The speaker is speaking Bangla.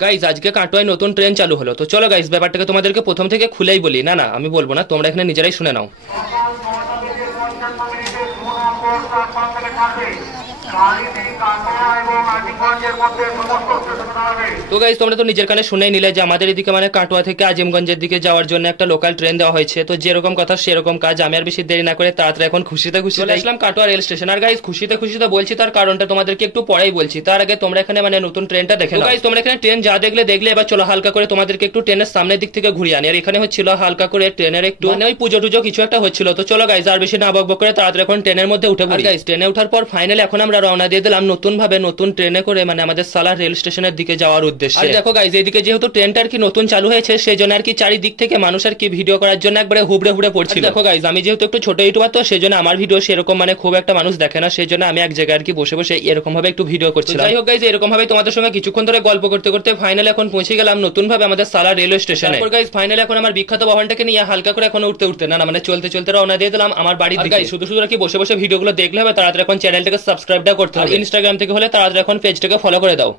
গাইজ আজকে কাটোয়ায় নতুন ট্রেন চালু হলো। তো চলো গাইজ ব্যাপারটাকে তোমাদেরকে প্রথম থেকে খুলেই বলি। না না আমি বলবো না, তোমরা এখানে নিজেরাই শুনে নাও। তো গাইজ তোমরা তো নিজের কানে শুনেই নিলে যে আমাদের এদিকে মানে কাটোয়া থেকে আজিমগঞ্জের দিকে যাওয়ার জন্য একটা লোকাল ট্রেন দেওয়া হয়েছে। তো যেরকম কথা সেরকম কাজ। আমি আর বেশি দেরি না করে তাড়াতাড়ি এখন খুশিতে আসলাম কাটোয়া রেল স্টেশন। আর গাইজ খুশিতে বলছি, তার কারণটা তোমাদেরকে একটু পরেই বলছি। তার আগে তোমরা এখানে মানে নতুন ট্রেনটা দেখে নাও। গাইজ তোমরা এখানে ট্রেন যা দেখলে এবার চলো হালকা করে তোমাদেরকে একটু ট্রেনের সামনের দিক থেকে ঘুরিয়ে আনি। আর এখানে হচ্ছিল হালকা করে ট্রেনের একটু মানে ওই পুজো টুজো কিছু একটা হচ্ছিল। তো চলো গাইজ আর বেশি না বকবক করে তাড়াতাড়ি এখন ট্রেনের মধ্যে উঠে পড়ি। গাইজ ট্রেনে ওঠার পর ফাইনালি এখন আমরা রওনা দিয়ে দিলাম নতুন ট্রেনে করে মানে আমাদের সালার রেল স্টেশনের দিকে যাওয়ার উদ্দেশ্যে। দেখো গাইজ এইদিকে যেহেতু ট্রেনটা আর কি নতুন চালু হয়েছে সেই জন্য আর কি চারিদিক থেকে মানুষ আর কি ভিডিও করার জন্য একবারে হুবড়ে পড়ছিল। দেখো গাইজ আমি যেহেতু একটু ছোট ইউটিউবার তো সেই জন্য আমার ভিডিও সেরকম মানে খুব একটা মানুষ দেখে না, সেই জন্য আমি এক জায়গায় আর কি বসে এরকম ভাবে একটু ভিডিও করছিলাম। যাই হোক গাইজ এরকম ভাবে তোমাদের সঙ্গে কিছুক্ষণ ধরে গল্প করতে ফাইনালি এখন পৌঁছে গেলাম নতুন ভাবে আমাদের সালার রেলওয়ে স্টেশনে। তারপর গাইজ ফাইনালি এখন আমার বিখ্যাত বাহনটাকে নিয়ে হালকা করে এখন উঠতে না মানে চলতে রওনা দিয়ে দিলাম আমার বাড়ির দিকে। শুধু আর কি বসে ভিডিওগুলো দেখলে হবে, তাড়াতাড়ি এখন চ্যানেলটাকে সাবস্ক্রাইবটা করতে হবে। ইনস্টাগ্রাম থেকে হলে তাড়াতাড়ি এখন পেজটাকে ফলো করে দাও।